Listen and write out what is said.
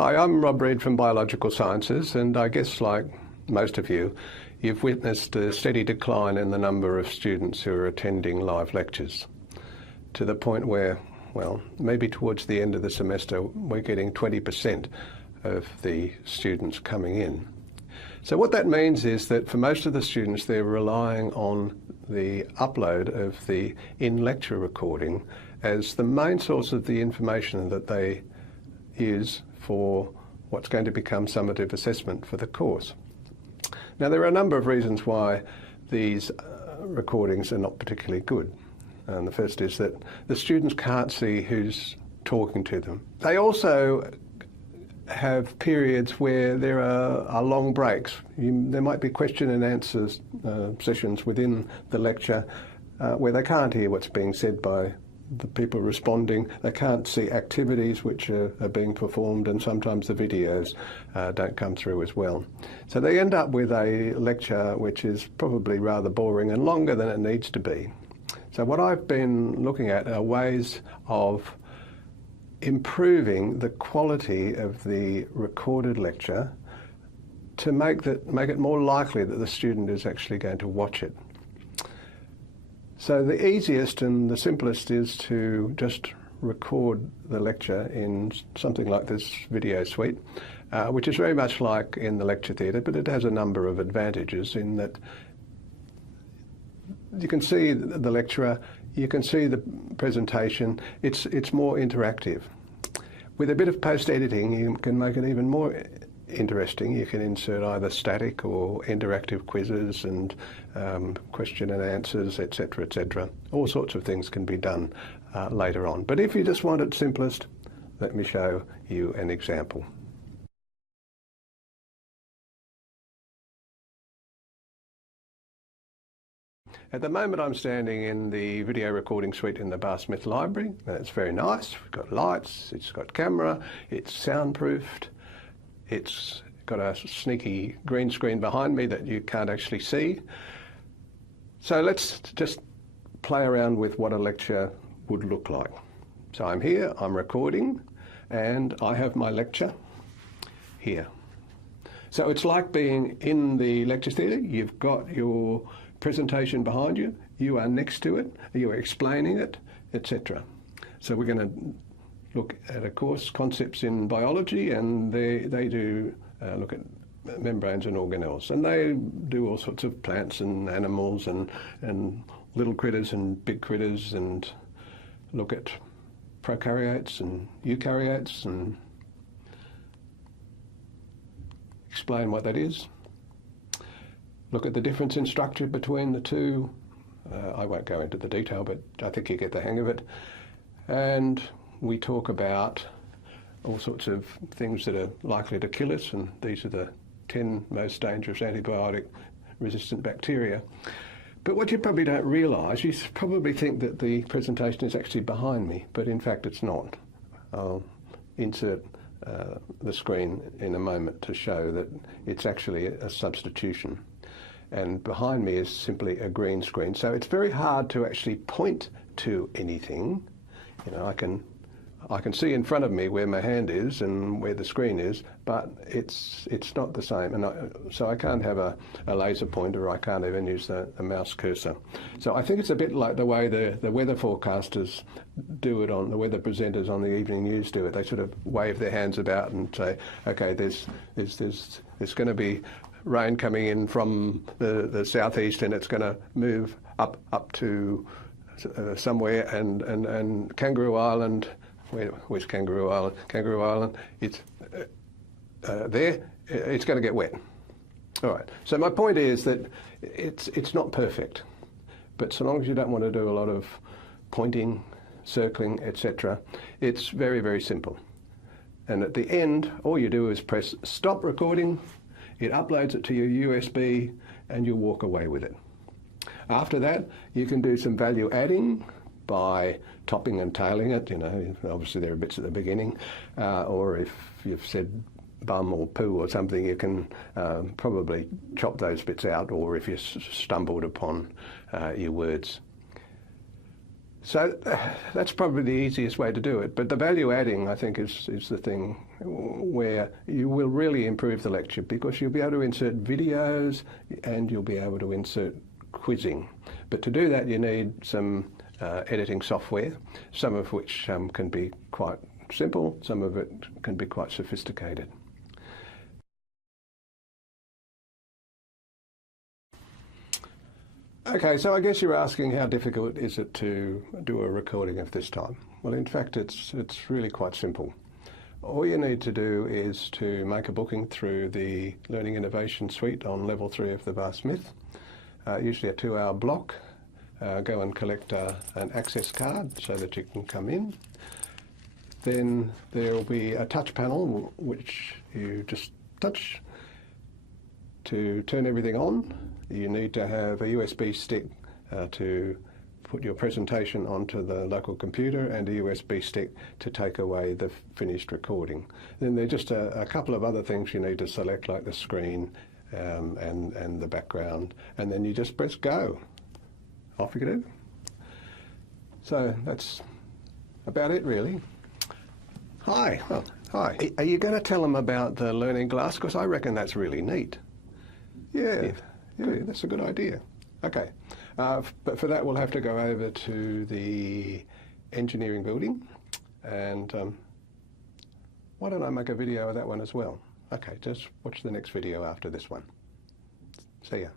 Hi, I'm Rob Reid from Biological Sciences, and I guess like most of you, you've witnessed a steady decline in the number of students who are attending live lectures, to the point where, well, maybe towards the end of the semester we're getting 20% of the students coming in. So what that means is that for most of the students they're relying on the upload of the in-lecture recording as the main source of the information that they use for what's going to become summative assessment for the course. Now there are a number of reasons why these recordings are not particularly good. And the first is that the students can't see who's talking to them. They also have periods where there are long breaks. There might be question and answers sessions within the lecture where they can't hear what's being said by the people responding. They can't see activities which are being performed, and sometimes the videos don't come through as well. So they end up with a lecture which is probably rather boring and longer than it needs to be. So what I've been looking at are ways of improving the quality of the recorded lecture to make it more likely that the student is actually going to watch it. So the easiest and the simplest is to just record the lecture in something like this video suite, which is very much like in the lecture theatre, but it has a number of advantages in that you can see the lecturer, you can see the presentation, it's more interactive. With a bit of post-editing you can make it even more interesting. You can insert either static or interactive quizzes and question and answers, etc., etc. All sorts of things can be done later on. But if you just want it simplest, let me show you an example. At the moment I'm standing in the video recording suite in the Barr Smith Library. It's very nice. We've got lights, it's got camera, it's soundproofed. It's got a sneaky green screen behind me that you can't actually see. So let's just play around with what a lecture would look like. So I'm here, I'm recording, and I have my lecture here. So it's like being in the lecture theatre. You've got your presentation behind you, you are next to it, you are explaining it, etc. So we're going to look at a course, Concepts in Biology, and they do look at membranes and organelles, and they do all sorts of plants and animals and little critters and big critters, and look at prokaryotes and eukaryotes and explain what that is. Look at the difference in structure between the two. I won't go into the detail, but I think you get the hang of it. And we talk about all sorts of things that are likely to kill us, and these are the 10 most dangerous antibiotic-resistant bacteria. But what you probably don't realise, you probably think that the presentation is actually behind me, but in fact it's not. I'll insert the screen in a moment to show that it's actually a substitution. And behind me is simply a green screen. So it's very hard to actually point to anything. You know, I can see in front of me where my hand is and where the screen is, but it's not the same. And so I can't have a laser pointer, or I can't even use a mouse cursor. So I think it's a bit like the way the weather forecasters do it, the weather presenters on the evening news do it. They sort of wave their hands about and say, okay, there's going to be rain coming in from the southeast, and it's going to move up to somewhere, and Kangaroo Island. Where's Kangaroo Island? Kangaroo Island, it's there, it's going to get wet. All right, so my point is that it's not perfect, but so long as you don't want to do a lot of pointing, circling, etc., it's very, very simple. And at the end, all you do is press stop recording, it uploads it to your USB, and you walk away with it. After that, you can do some value adding by topping and tailing it. You know, obviously there are bits at the beginning, or if you've said bum or poo or something, you can probably chop those bits out, or if you stumbled upon your words. So that's probably the easiest way to do it. But the value adding, I think, is the thing where you will really improve the lecture, because you'll be able to insert videos and you'll be able to insert quizzing. But to do that, you need some editing software, some of which can be quite simple, some of it can be quite sophisticated. Okay, so I guess you're asking how difficult is it to do a recording of this time? Well, in fact, it's really quite simple. All you need to do is to make a booking through the Learning Innovation Suite on level 3 of the VAR Smith, usually a 2-hour block. Go and collect an access card so that you can come in. Then there will be a touch panel which you just touch to turn everything on. You need to have a USB stick to put your presentation onto the local computer, and a USB stick to take away the finished recording. Then there are just a couple of other things you need to select, like the screen and the background, and then you just press go. Off you go. So that's about it, really. Hi. Oh, hi. Are you going to tell them about the Learning Glass? Because I reckon that's really neat. Yeah, that's a good idea. Okay, but for that we'll have to go over to the engineering building, and why don't I make a video of that one as well? Okay, just watch the next video after this one. See ya.